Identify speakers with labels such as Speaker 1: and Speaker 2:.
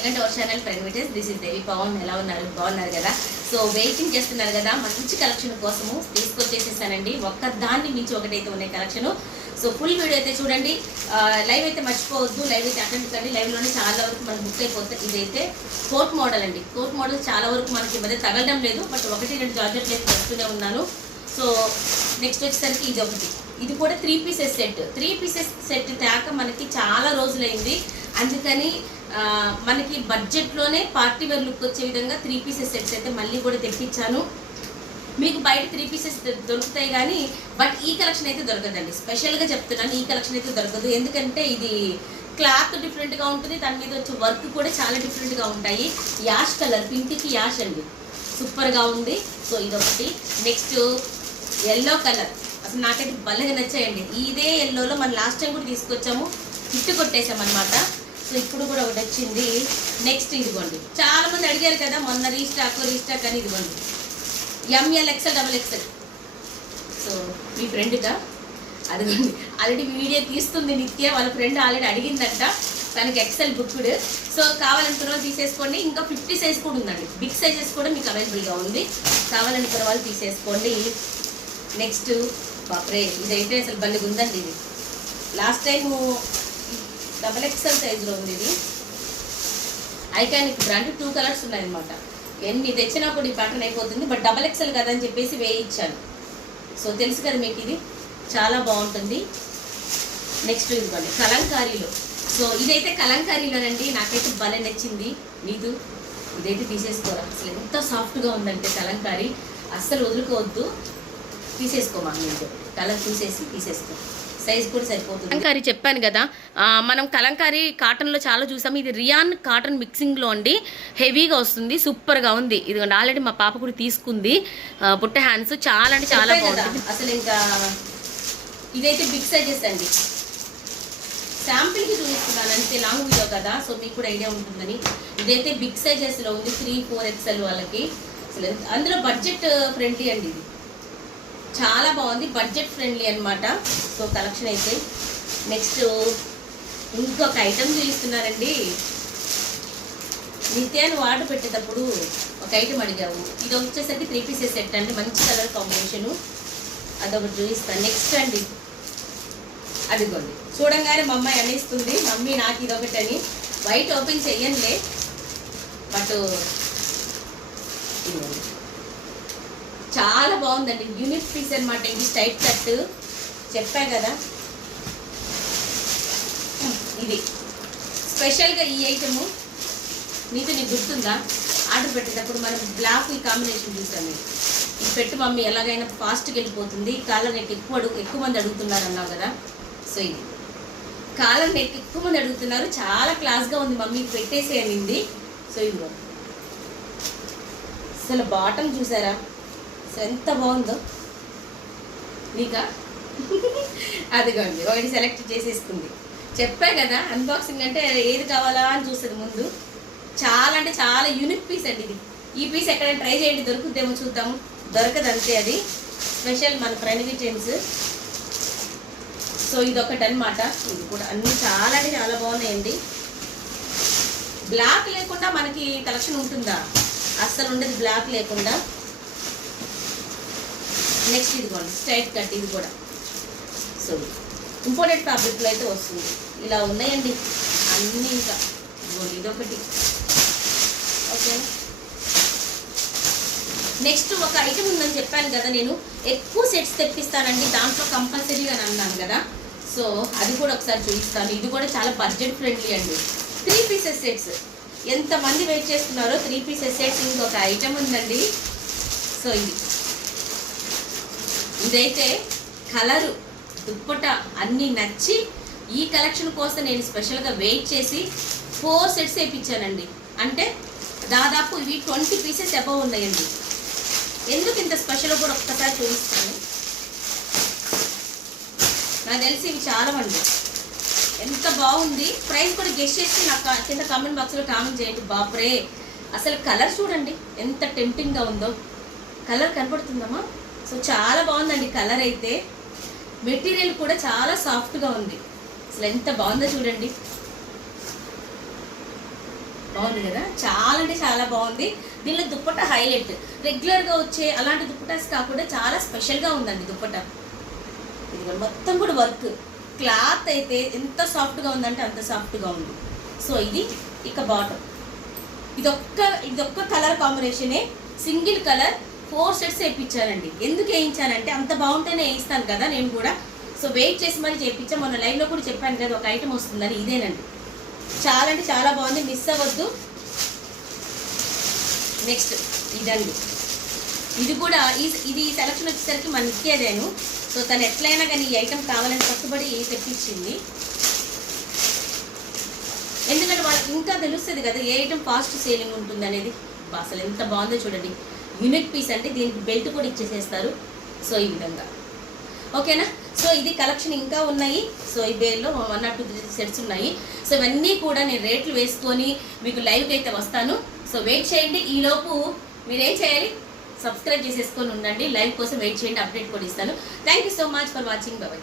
Speaker 1: Welcome to our channel ప్రైవేటెస్ this is Devi Pawan ఎలా ఉన్నారు? బాగున్నారు కదా? సో వెయిటింగ్ చేస్తున్నారు కదా? మంచి కలెక్షన్ కోసము తీసుకొచ్చేసేసానండి. ఒక్క దాన్ని మించి ఒకటైతే ఉన్నాయి కలెక్షన్ సో ఫుల్ వీడియో అయితే చూడండి. లైవ్ అయితే మర్చిపోవద్దు. లైవ్ అయితే అటెండ్ కండి లైవ్లోనే చాలా వరకు మనకు బుక్ అయిపోతుంది ఇదైతే కోట్ మోడల్ అండి. కోట్ మోడల్ చాలా వరకు మనకి మధ్య తగలడం లేదు. బట్ ఒకటి రెండు జార్జెట్ అయితే వస్తూనే ఉన్నాను. సో నెక్స్ట్ వచ్చేసరికి ఇది ఒకటి. ఇది కూడా three pieces set three pieces set తేక మనకి చాలా రోజులైంది. అందుకని మనకి బడ్జెట్లోనే పార్టీ వేర్ లుక్ వచ్చే విధంగా త్రీ పీసెస్ సెట్స్ అయితే మళ్ళీ కూడా తెప్పించాను. మీకు బయట త్రీ పీసెస్ దొరుకుతాయి కానీ బట్ ఈ కలెక్షన్ అయితే దొరకదండి. స్పెషల్గా చెప్తున్నాను ఈ కలెక్షన్ అయితే దొరకదు. ఎందుకంటే ఇది క్లాత్ డిఫరెంట్గా ఉంటుంది దాని మీద వచ్చే వర్క్ కూడా చాలా డిఫరెంట్గా ఉంటాయి. యాష్ కలర్ పింక్కి యాష్ అండి. సూపర్గా ఉంది. సో ఇదొకటి. Next yellow colour. అసలు నాకైతే భలేగా నచ్చాయండి. ఇదే ఎల్లోలో మనం లాస్ట్ టైం కూడా తీసుకొచ్చాము. హిట్ కొట్టేసాం అనమాట సో ఇప్పుడు కూడా ఒకటి వచ్చింది. నెక్స్ట్ ఇదిగోండి. చాలా మంది అడిగారు కదా మొన్న రీస్టాక్ రీస్టాక్ అని ఇదిగోండి. M L XL double XL so మీ ఫ్రెండ్గా అదిగోండి. ఆల్రెడీ వీడియో తీస్తుంది నిత్య వాళ్ళ ఫ్రెండ్ ఆల్రెడీ అడిగిందంట. తనకి ఎక్సెల్ బుక్డ్ సో కావాలనుకున్న వాళ్ళు తీసేసుకోండి. ఇంకా ఫిఫ్టీ సైజ్ కూడా ఉందండి. బిగ్ సైజెస్ కూడా మీకు అవైలబుల్గా ఉంది. కావాలనుకున్న వాళ్ళు తీసేసుకోండి. నెక్స్ట్ బాప్రే ఇదైతే అసలు భలే ఉందండి ఇది. లాస్ట్ టైము డబల్ ఎక్స్ఎల్ సైజులో ఉంది ఇది. ఐకానిక్ బ్రాండ్ టూ కలర్స్ ఉన్నాయన్నమాట. ఎన్ని తెచ్చినప్పుడు ఈ ప్యాటర్న్ అయిపోతుంది బట్ డబల్ ఎక్స్ఎల్ కదా అని చెప్పేసి వేయించాను. సో తెలుసు కదా మీకు ఇది? చాలా బాగుంటుంది. నెక్స్ట్ ఇదిగోండి కలంకారీలో. సో ఇదైతే కలంకారీలోనండి నాకైతే భలే నచ్చింది. నీదు ఇదైతే తీసేసుకోరా? అసలు ఎంత సాఫ్ట్గా ఉందంటే కలంకారీ. అస్సలు వదులుకోవద్దు. తీసేసుకోమా మీరు కలర్ చూసేసి తీసేసుకో. సైజ్ కూడా సరిపోతుంది. కలంకారీ చెప్పాను కదా మనం కలంకారీ కాటన్లో చాలా చూసాము ఇది రియాన్ కాటన్ మిక్సింగ్లో అండి. హెవీగా వస్తుంది సూపర్గా ఉంది. ఇది ఆల్రెడీ మా పాప కూడా తీసుకుంది. ఆ, పుట్ట హ్యాండ్స్ చాలా అంటే చాలా బాగుంటుంది అసలు ఇంకా ఇదైతే బిగ్ సైజెస్ అండి. శాంపిల్కి చూపిస్తున్నాను అంతే లాంగ్ వీడియో కదా సో మీకు కూడా ఐడియా ఉంటుందని. ఇదైతే బిగ్ సైజెస్లో ఉంది త్రీ ఫోర్ ఎక్స్ఎల్ వాళ్ళకి. అందులో బడ్జెట్ ఫ్రెండ్లీ అండి ఇది. చాలా బాగుంది బడ్జెట్ ఫ్రెండ్లీ అనమాట సో కలెక్షన్ అయితే. నెక్స్ట్ ఇంకొక ఐటమ్ చూపిస్తున్నారండి నిత్యాన్ని వాటర్ పెట్టేటప్పుడు ఒక ఐటమ్ అడిగావు. ఇది వచ్చేసరికి త్రీ పీసెస్ సెట్ అండి మంచి కలర్ కాంబినేషను అదొకటి చూపిస్తాను నెక్స్ట్ అండి. అదిగోండి. చూడంగానే మా అమ్మాయి అనేస్తుంది మమ్మీ నాకు ఇది ఒకటి అని వైట్ ఓపెన్ చేయండి బట్ ఇదిగోండి. చాలా బాగుందండి. యూనిక్ పీస్ అనమాట ఇది స్టైట్ కట్ చెప్పా కదా. ఇది. స్పెషల్గా ఈ ఐటము నీతో నీకు గుర్తుందా? ఆర్డర్ పెట్టేటప్పుడు మనం బ్లాక్ ఈ కాంబినేషన్ చూసాం ఇది. పెట్టు మమ్మీ ఎలాగైనా ఫాస్ట్గా వెళ్ళిపోతుంది. కాలర్ నెట్ ఎక్కువ అడుగు ఎక్కువ మంది అడుగుతున్నారు అన్నావు కదా. సో ఇది. కాలర్ నెట్ ఎక్కువ మంది అడుగుతున్నారు. చాలా క్లాస్గా ఉంది మమ్మీ పెట్టేసే అనింది సో ఇదిగో. అసలు బాటం చూసారా? ఎంత బాగుందో. నీకా? అదిగోండి ఒకటి సెలెక్ట్ చేసేసుకుంది. చెప్పా కదా అన్బాక్సింగ్ అంటే ఏది కావాలా అని చూస్తుంది ముందు. చాలా అంటే చాలా యూనిక్ పీస్ అండి ఇది. ఈ పీస్ ఎక్కడైనా ట్రై చేయండి దొరుకుద్దేమో చూద్దాము. దొరకదు అంతే అది. స్పెషల్ మన ప్రైనరీ జెంట్స్ సో ఇది ఒకటి అనమాట ఇది కూడా అన్నీ చాలా అంటే చాలా బాగున్నాయండి. బ్లాక్ లేకుండా మనకి కలెక్షన్ ఉంటుందా? అస్సలు ఉండదు బ్లాక్ లేకుండా. నెక్స్ట్ ఇదిగోండి స్ట్రైట్ కట్ ఇది కూడా. సో ఇంపార్టెంట్ ఫ్యాబ్రిక్లో అయితే వస్తుంది. ఇలా ఉన్నాయండి అన్నీ ఇంకా. ఇదిగోండి ఇదొకటి. ఓకే నెక్స్ట్ ఒక ఐటమ్ ఉందని చెప్పాను కదా నేను. ఎక్కువ సెట్స్ తెప్పిస్తానండి దాంట్లో కంపల్సరీగా అని అన్నాను కదా. సో అది కూడా ఒకసారి చూపిస్తాను. ఇది కూడా చాలా బడ్జెట్ ఫ్రెండ్లీ అండి. త్రీ పీసెస్ సెట్స్ ఎంతమంది వెయిట్ చేస్తున్నారో త్రీ పీసెస్ సెట్స్ ఇంకొక ఐటమ్ ఉందండి. సో ఇది. ఇదైతే కలరు దుప్పట అన్నీ నచ్చి ఈ కలెక్షన్ కోసం నేను స్పెషల్గా వెయిట్ చేసి ఫోర్ సెట్స్ వేయించానండి. అంటే దాదాపు ఇవి ట్వంటీ పీసెస్ అబవ్ ఉన్నాయండి. ఎందుకు ఇంత స్పెషల్ కూడా ఒక్కసారి చూపిస్తాను. నాకు తెలిసి ఇవి చాలా మంది ఎంత బాగుంది. ప్రైస్ కూడా గెస్ట్ చేసి నాకు కింద కామెంట్ బాక్స్లో కామెంట్ చేయండి. బాబ్రే అసలు కలర్ చూడండి ఎంత టెంప్టింగ్గా ఉందో. కలర్ కనపడుతుందమ్మా. సో చాలా బాగుందండి కలర్ అయితే. మెటీరియల్ కూడా చాలా సాఫ్ట్గా ఉంది. అసలు ఎంత బాగుందో చూడండి. బాగుంది కదా? చాలా అంటే చాలా బాగుంది. దీనిలో దుప్పట హైలైట్. రెగ్యులర్గా వచ్చే అలాంటి దుప్పటాస్ కాకుండా చాలా స్పెషల్గా ఉందండి దుప్పట. ఇది మొత్తం కూడా వర్క్. క్లాత్ అయితే ఎంత సాఫ్ట్గా ఉందంటే అంత సాఫ్ట్గా ఉంది. సో ఇది ఇక బాటమ్ ఇదొక్క ఇదొక్క కలర్ కాంబినేషనే సింగిల్ కలర్ ఫోర్ సెట్స్ వేయించానండి. ఎందుకు వేయించానంటే అంత బాగుంటేనే వేయిస్తాను కదా నేను కూడా. సో వెయిట్ చేసి మరి చేయించా. మొన్న లైవ్లో కూడా చెప్పాను కదా ఒక ఐటమ్ వస్తుందని ఇదేనండి. చాలా అంటే చాలా బాగుంది మిస్ అవ్వద్దు. నెక్స్ట్ ఇదండి. ఇది కూడా ఈ ఇది సెలక్షన్ వచ్చేసరికి మన ఇచ్చేదేను సో తను ఎట్లయినా కానీ ఈ ఐటెం కావాలని కష్టపడి తెప్పించింది. ఎందుకంటే వాళ్ళకి ఇంకా తెలుస్తుంది కదా ఏ ఐటెం ఫాస్ట్ సేలింగ్ ఉంటుంది అనేది అసలు ఎంత బాగుందో చూడండి. యూనిట్ పీస్ అంటే దీనికి బెల్ట్ కూడా ఇచ్చేసేస్తారు. సో ఈ విధంగా. ఓకేనా? సో ఇది కలెక్షన్ ఇంకా ఉన్నాయి. సో ఈ బేర్లో one or two three sets ఉన్నాయి. సో ఇవన్నీ కూడా నేను రేట్లు వేసుకొని మీకు లైవ్కి అయితే వస్తాను. సో వెయిట్ చేయండి. ఈలోపు మీరేం చేయాలి? సబ్స్క్రైబ్ చేసేసుకొని ఉండండి. లైవ్ కోసం వెయిట్ చేయండి. అప్డేట్ కూడా ఇస్తాను. Thank you so much for watching బాబాయ్